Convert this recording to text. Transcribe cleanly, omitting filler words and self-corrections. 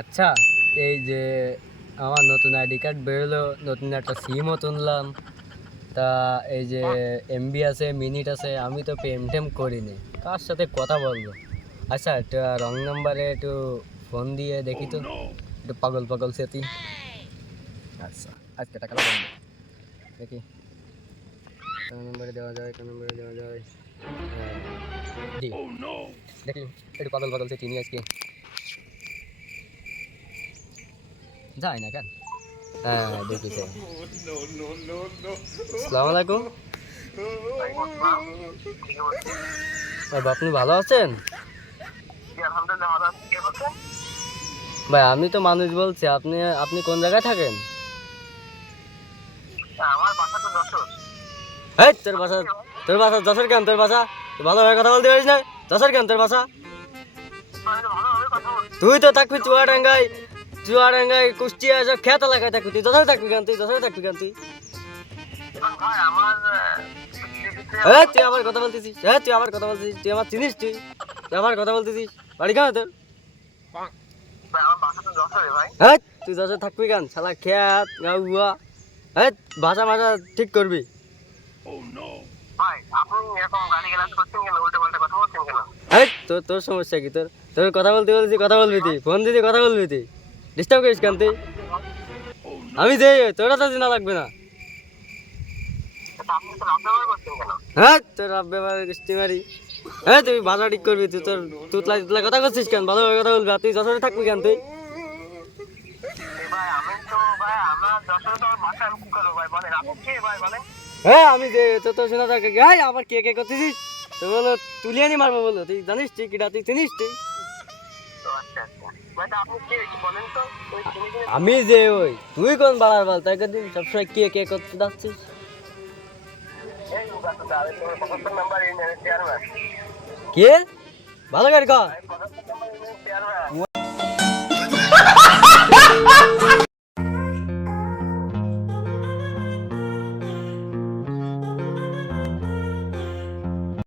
আচ্ছা, এই যে আমার নতুন আইডি কার্ড বেরোলো, নতুন একটা সিমও তুললাম। তা এই যে এমবি আছে, মিনিট আছে, আমি তো পেম টেম করিনি, কার সাথে কথা বলবো? আচ্ছা, একটা রং নাম্বারে একটু ফোন দিয়ে দেখি তো, একটু পাগল পাগল সেটি। আচ্ছা, আজকে টাকা লাগবে, দেখি কোন নম্বরে দেওয়া যায়, কোন নম্বরে দেওয়া যায়। হ্যাঁ, দি দেখি একটু পাগল পাগল সেটি নিয়ে আজকে যায় না কেন। হ্যাঁ, দেখি স্যার। আসসালামু আলাইকুম। আপনি ভালো আছেন? ভাই আমি তো মানুষ বলছি, আপনি আপনি কোন জায়গায় থাকেন? এই তোর বাসা যশোর কেন? তোর বাসা ভালোভাবে কথা বলতে পারিস না? যশোর কেন তোর বাসা? তুই তো থাকবি চুয়াডাঙ্গায় কুষ্টিয়া সব খেত এলাকায় থাকবি, তুই যশোরে থাকবি কেন? তুই তুই আবার কথা বলতেছিস? তুই আমার চিনিস? তুই আমার কথা বলতেছিস? বাড়ি কেন তোর? তুই যশোরে থাকবি কেন? শালা খেত গাউয়া। ভাষা ভাষা ঠিক করবি। তোর সমস্যা কি? তোর তোর কথা বলতে বলছি, কথা বলবি তুই, ফোন দিদি কথা বলবি তুই, ডিস্টার্ব করিস কেন তুই? আমি যে তোরা তো চিনা লাগবে না। তোর ব্যবহার কিস্তি মারি। তুই ভাষা ঠিক করবি, তুই তোর তুতলা তুতলা কথা করছিস কেন? ভালোভাবে কথা বলবি। তুই যশোরে থাকবি কেন তুই? আমি যে তোর শোনা থাকে আবার কে কে করতেছিস? তুই বলো তুলিয়ে নি মারবো বলো, তুই জানিস তুই কিটা, তুই চিনিস তুই? আমি যে ওই তুই কোন বাড়ার বল, তাই দিন সবসময় কে কে করতে যাচ্ছিস? কে ভালো গাড়ি কর।